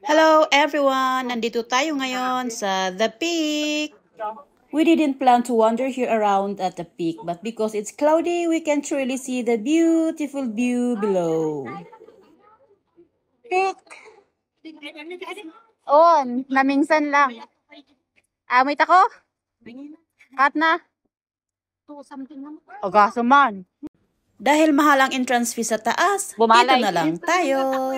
Hello everyone! Nandito tayo ngayon sa The Peak. We didn't plan to wander here around at the peak, but because it's cloudy, we can't really see the beautiful view below. Peak. On, naminsan lang. Amit ako? Kat na? O gaso man. Dahil mahal ang entrance fee sa taas, Bumalay. dito na lang tayo.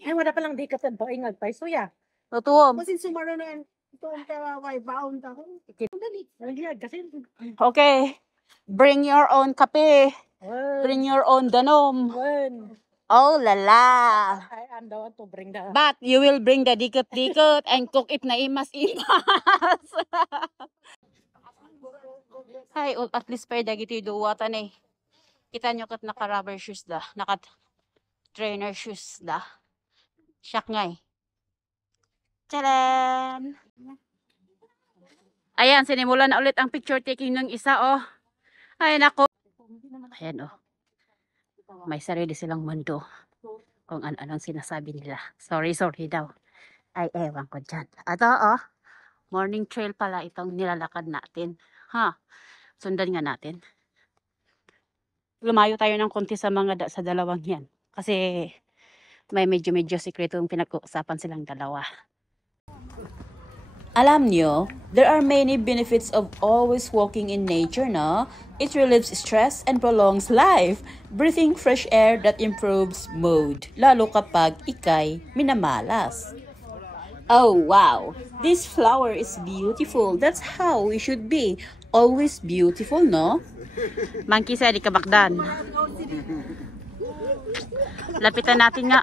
Ay, wala palang di ka ba ingag pa suya. Tutuom. Kasi sumaro na yan. Ito ang kawaway baon ta ko. Kasi Okay. Bring your own kape. Bring your own danom. Oh lala. I'm the one to bring the But you will bring the dikit-dikit and cook it na imas-imas. Ay, at least pa dagiti duwatan eh. Kita nyo kat naka-rubber shoes da. Naka-trainer shoes da. Siyak nga eh. Tcharan! Ayan, sinimulan na ulit ang picture taking ng isa oh. Ay nako. Ayan oh. May sarili silang mundo. Kung ano-anong sinasabi nila. Sorry daw. Ay, ewan ko dyan. Ato oh. Morning trail pala itong nilalakad natin. Ha? Sundan nga natin. Lumayo tayo ng konti sa mga sa dalawang yan. Kasi may medyo sikretong pinag-uusapan silang dalawa. Alam nyo, there are many benefits of always walking in nature, no? It relieves stress and prolongs life. Breathing fresh air that improves mood, lalo kapag ikay minamalas. Oh wow, this flower is beautiful. That's how we should be. Always beautiful, no? Monkey sa di kabakdan. Lapitan natin nga.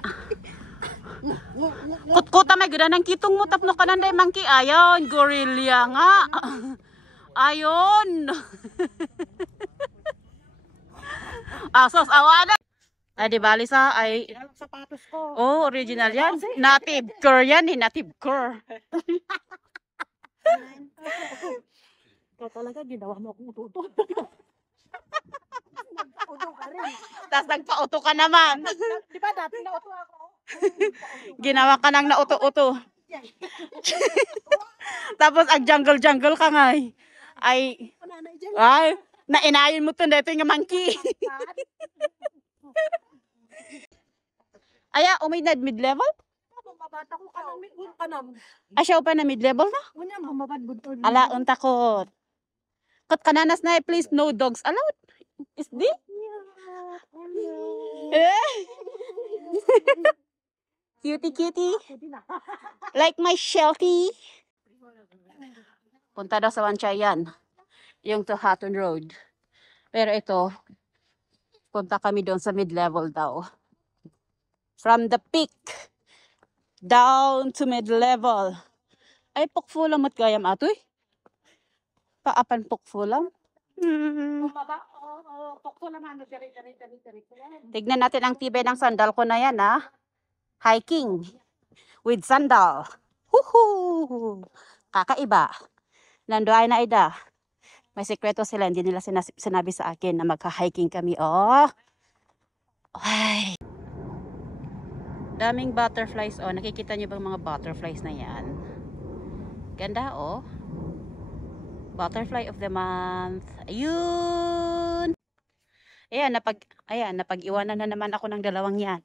Kutkuta may ganda ng kitong mo tapno kanan day monkey. Ayon, gorilla nga. Ayon. Asos awana. Ay di bali sa ay sapatos ko. oh, original yan. Native cur yan eh, native cur. Ikaw talaga ginawa mo akong ututo. Uto ka rin. Tapos nagpa-uto ka naman. Di ba dati nauto ako? Ginawa ka nang nauto-uto. Tapos ang jungle ka nga eh. Ay, nainayin mo to dito yung monkey. Aya, uminad mid-level? Mabata ko kanang Asyaw pa na mid-level na? Una mamabad budtod. Ala, untakot. Kot kananas na please, no dogs allowed. Is di? Cutie. Like my Sheltie. Punta daw sa Wanchayan. Yung to Hatton Road. Pero ito, punta kami doon sa mid-level daw. From the peak down to mid-level. Ay, pukfulam at gayam atoy. Paapan pukfulam. Tignan natin ang tibay ng sandal ko na yan ha. Hiking with sandal. Woohoo! Kakaiba. Nandoay na ida. May sekreto sila. Hindi nila sinabi sa akin na magka-hiking kami. Oh. Ay. Daming butterflies. Oh, nakikita niyo bang mga butterflies na yan? Ganda oh. Butterfly of the month. Ayun. Ayan, napag-iwanan na naman ako ng dalawang yan.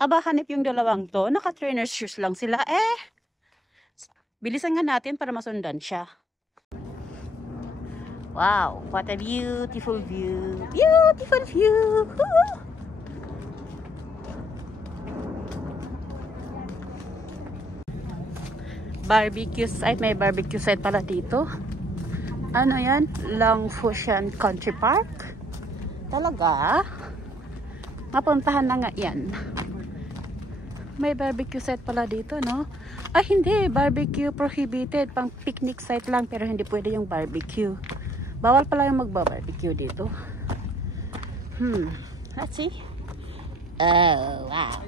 Aba, hanip yung dalawang to. Naka-trainer's shoes lang sila. Bilisan nga natin para masundan siya. Wow, what a beautiful view. Beautiful view. Barbecue site. May barbecue site pala dito. Ano yan? Longfushan Country Park. Talaga? Mapuntahan na nga yan. May barbecue site pala dito, no? Ay, hindi. Barbecue prohibited. Pang picnic site lang. Pero hindi pwede yung barbecue. Bawal pala yung magba-barbecue dito. Let's see. Oh, wow.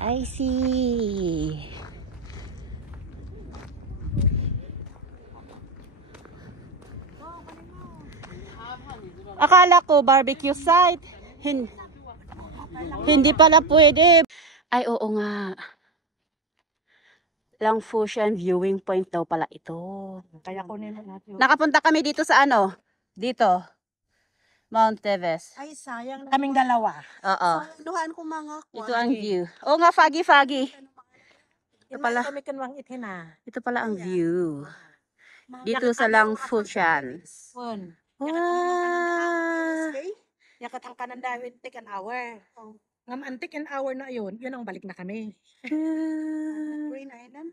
I see. Akala ko barbecue site. Hindi pala pwede. Ay, oo nga. Langfushan viewing point daw pala ito. Kaya kunin natin. Nakapunta kami dito sa ano? Dito. Mount Teves. Ay, sayang. Kaming dalawa. Oo. Duhaan ko mga Ito ang view. Oo nga, foggy. Ito pala. Kami kanwang itin na. Ito pala ang view. Dito sa Langfushan. Wow. Yakatang ka ng dawit, take an hour. Ngam antik an hour na yun ang balik na kami. Green Island?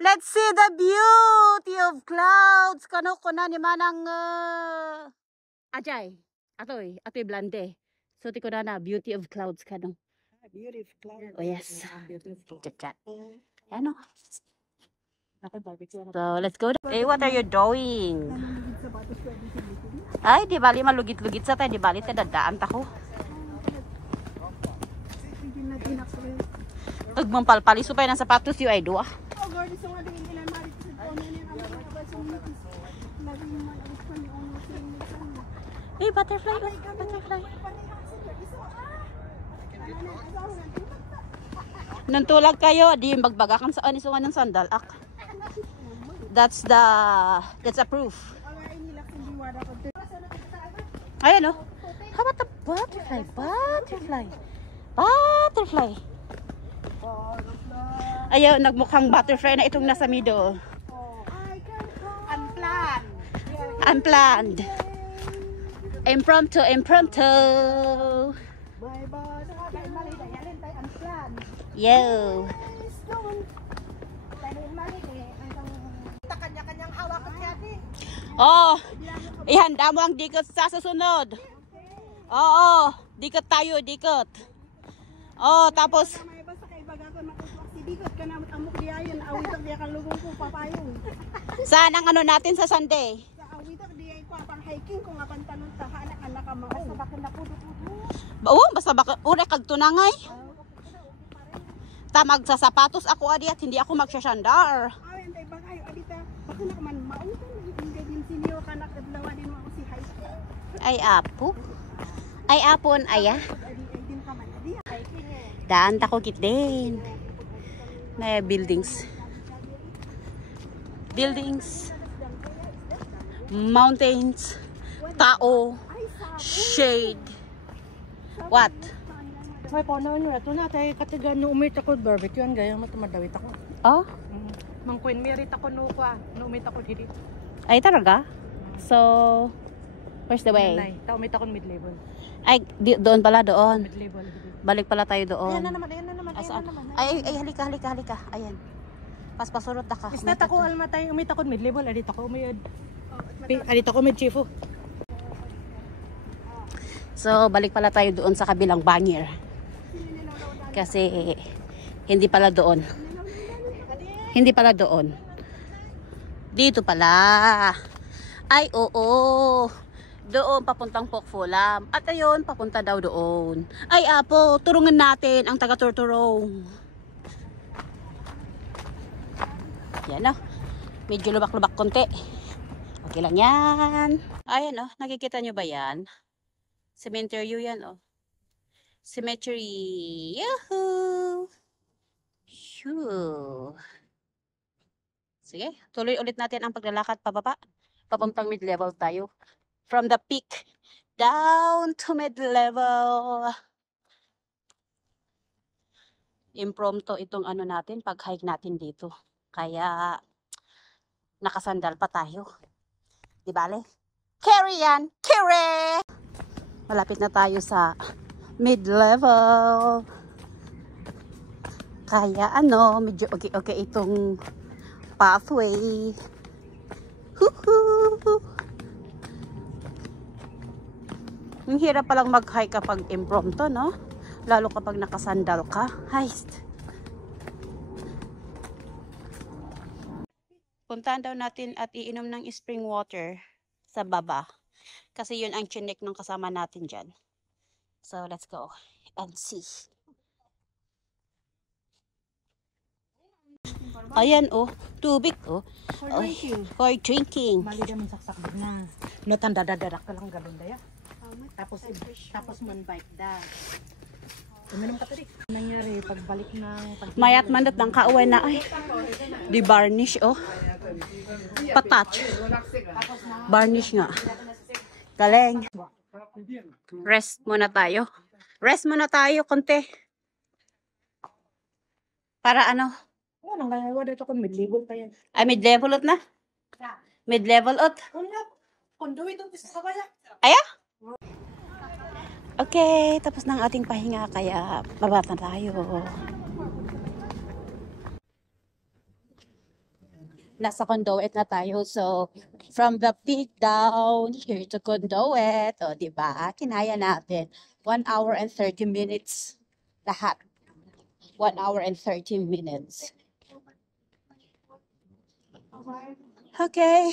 Let's see the beauty of clouds. Kano ko na ni manang Ajay. Atoy blande. So ti ko na beauty of clouds kano. Beautiful cloud. Oh yes. Beautiful. Chat. Ano? So, let's go. Hey, what are you doing? Ay, di bali malugit-lugit sa tayo. Di bali tadadaan ta ko. Pagmampalpali supay ng sapatos yung ay dua. Hey, butterfly. Butterfly. Nantulag kayo, di magbagakan sa anisungan ng sandal. That's a proof. Ayan o. How about the butterfly? Butterfly. Ayaw, nagmukhang butterfly na itong nasa middle. Unplanned. Impromptu. Yo. Oh, ihanda mo ang dikot sa susunod. Oo, dikot tayo, dikot. Oh, tapos saan ang ano natin sa Sunday? Oo, basta baka ure kag tunangay. Tamag sa sapatos ako adi at hindi ako magsasyandar. Ay apo. Ay apon aya. Daan ta ko kit din. May buildings. Mountains. Tao. Shade. What? May paano nyo na ito na tayo katigan no umit ako barbecue ang gaya matumadawit ako. Oh? Mang Queen Mary ako no umit ako dito. Ay talaga? So, where's the way? Umit ako mid-level. Ay, doon pala doon. Mid-level. Balik pala tayo doon. Ayan na naman. Ay, halika. Ayan. Pasurot na ka. Isnat ako almatay umit ako mid-level. Adito ako umiyod. Adito ako mid-chiefo. So, balik pala tayo doon sa kabilang bangir. Kasi, hindi pala doon. Dito pala. Ay, oo. Doon, papuntang Pokfulam. At ayun, papunta daw doon. Ay, apo, turungan natin ang taga-Turturong. Yan o. Medyo lubak-lubak konti. Okay lang yan. Ayan o, nakikita nyo ba yan? Cemetery yan o. Cemetery. Yahoo! Shoo! Sige, tuloy ulit natin ang paglalakad pababa. Papuntang mid-level tayo. From the peak down to mid-level. Impromptu itong ano natin, pag-hike natin dito. Kaya, nakasandal pa tayo. Di bale? Carry yan! Carry! Malapit na tayo sa mid-level. Kaya ano, medyo okay itong pathway. Hoo-hoo! Ang hirap palang mag-hike kapag impromptu, no? Lalo kapag nakasandal ka. Heist! Puntahan daw natin at iinom ng spring water sa baba. Kasi yun ang chinik ng kasama natin dyan. So, let's go and see. Ayan, oh. Tubig, oh. For drinking. Mali naman saksak na. No, tanda-dadarak ka lang galon daya. Tapos man bike da. Uminom ka tadi. Nangyari pagbalik ng Mayat mandat ng kauwi na ay. Di varnish oh. Patouch. Varnish nga. Galing. Rest muna tayo. Rest muna tayo konti. Para ano? Ano nga wala dito kun mid-level pa yan. Ay mid-level out na? Mid-level out? Conduit ang isa kaya. Aya? Okay, tapos ng ating pahinga kaya baba na tayo. Nasa Condoet na tayo. So, from the peak down here to Condoet. O, diba? Kinaya natin. 1 hour and 30 minutes. Lahat. 1 hour and 30 minutes. Okay.